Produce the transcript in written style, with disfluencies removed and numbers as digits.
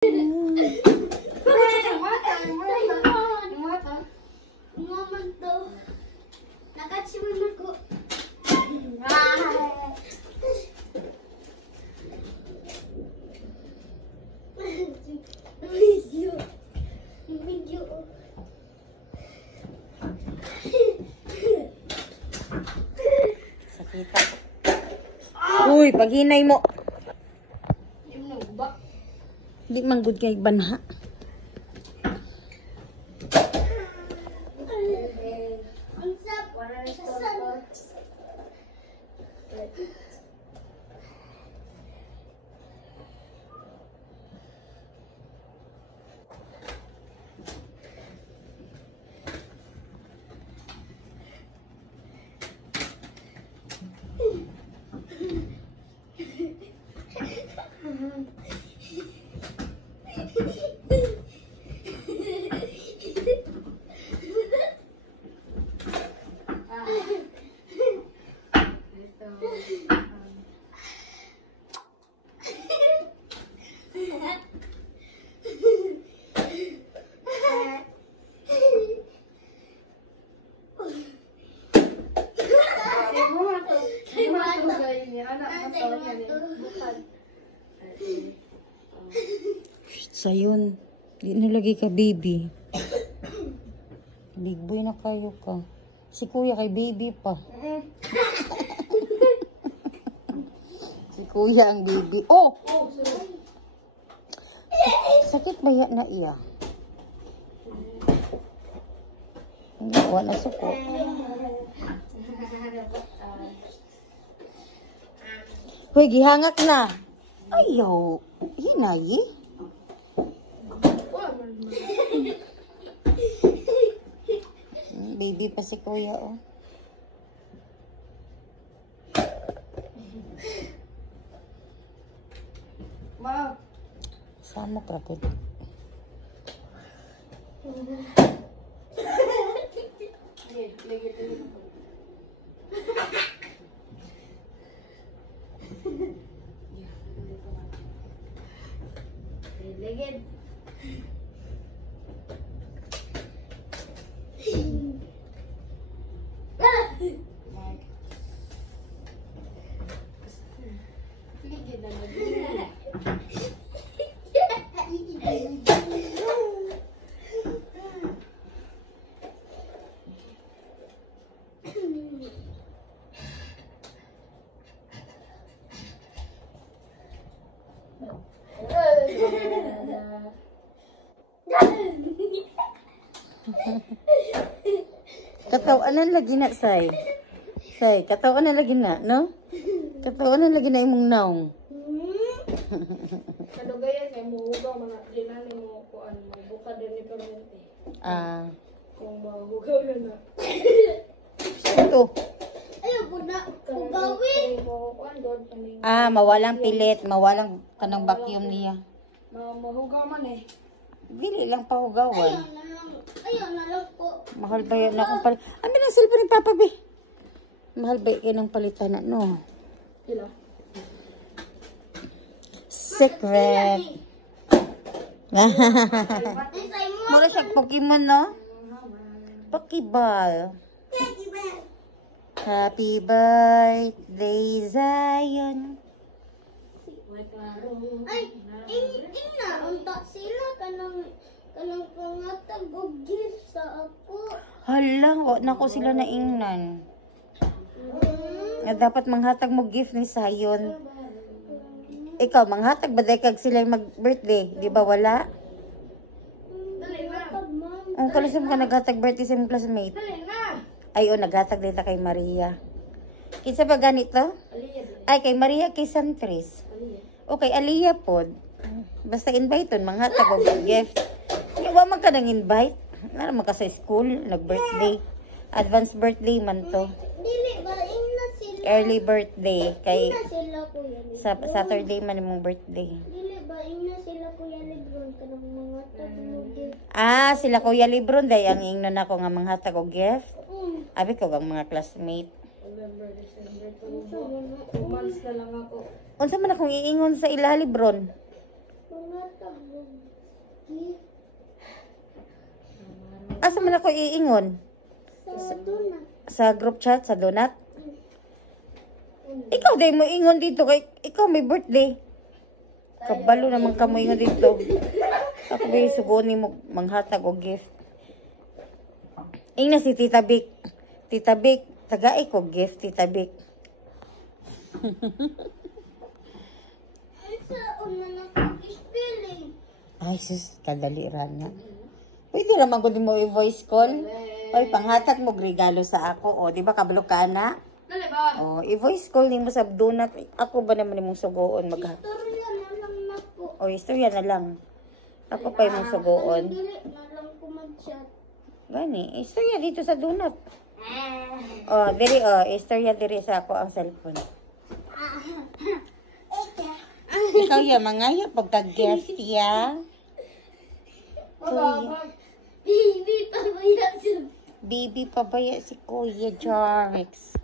Sakita. Uy, paghinay mo. Di man good kay banha. Sayon, di nalagi ka baby. Big boy na kayo ka. Si kuya kay baby pa. Si kuya ang baby. Oh! Sakit ba yan na iya? Wala suko. Hoy, gihangak na. Ayaw. Hinay eh. Baby pa si kuya, oh. Ma. Sama kapit. Legend. Katawanan lagi na, say. Say, katawanan lagi na, no? Katawanan lagi na imong naong. Ano gaya kay muhugaw mga dinali mo kuan magbuka din ni permente. Ah. Kung mahugaw na. Ito. Ayo po na ugawin. Ah, mawalang pilit, mawalang kanang vacuum niya. Mahugaw man eh. Dili lang pahugawan. Ayaw na lang po. Mahal ba yan akong palit? Amin ang cellphone ni Papa B. Mahal ba yan ang palitan na, no? Ila. Secret. Mura siya Pokemon, no? Pokeball. Happy birthday, Zion. Ay, ina, unta sila kanang pangatag og gift sa ako. Hala, na ko sila naingnan. Na dapat manghatag mo gift ni Zion. Ikaw, manghatag ba kag sila mag-birthday? Di ba wala? Dali na. Ang kalusam ka naghatag birthday sa imong classmate. Dali na. Ay, naghatag dito kay Maria. Kinsa ba ganito? Ay, kay Maria, kay Santres. Okay, Aliyah pod. Basta invite manghatag og gift. Wa man ka nang invite. Nara man ka sa school, nag-birthday. Advance birthday man to. Dili ba ina sila? Early birthday kay Ina sila kuya. sa Saturday man imong birthday. Dili ba ina sila kuya Lebron kanang mga taglugi. Ah, sila Kuya Libron day ang ingnon ako nga manghatag og gift. Abi ko ang mga classmate. November, December, 2 months na lang ako. Unsa man akong iingon sa ila Libron? Mga taglugi. asa man ako iingon? Sa donut. Sa group chat, sa donut? Ikaw day mo ingon dito kay ikaw may birthday. Kabalo naman ka mo ingon dito. Ako ba sugoni mo manghatag og gift. Ingna si Tita Vic. Tita Vic, tagaay ko gift, Tita Vic. Ay, saan man ako spelling? Ay, sus, kadali ra nga. Pwede naman ko din mo i-voice call. Oy, panghatag mo regalo sa ako. O, di ba kabalo ka na? Dali ba? O, i-voice call ni mo sa donut. Ako ba naman imong sugoon mag Storya na lang na po. O, istorya na lang. Ako pa imong sugoon. Dili na lang ko mag-chat. Gani, istorya dito sa donut. O, diri o, istorya diri sa ako ang cellphone. Ikaw ya, mangaya pagka-gift ya. Kuya. Baby, pabaya siya. Baby, pabaya si Kuya Jarix.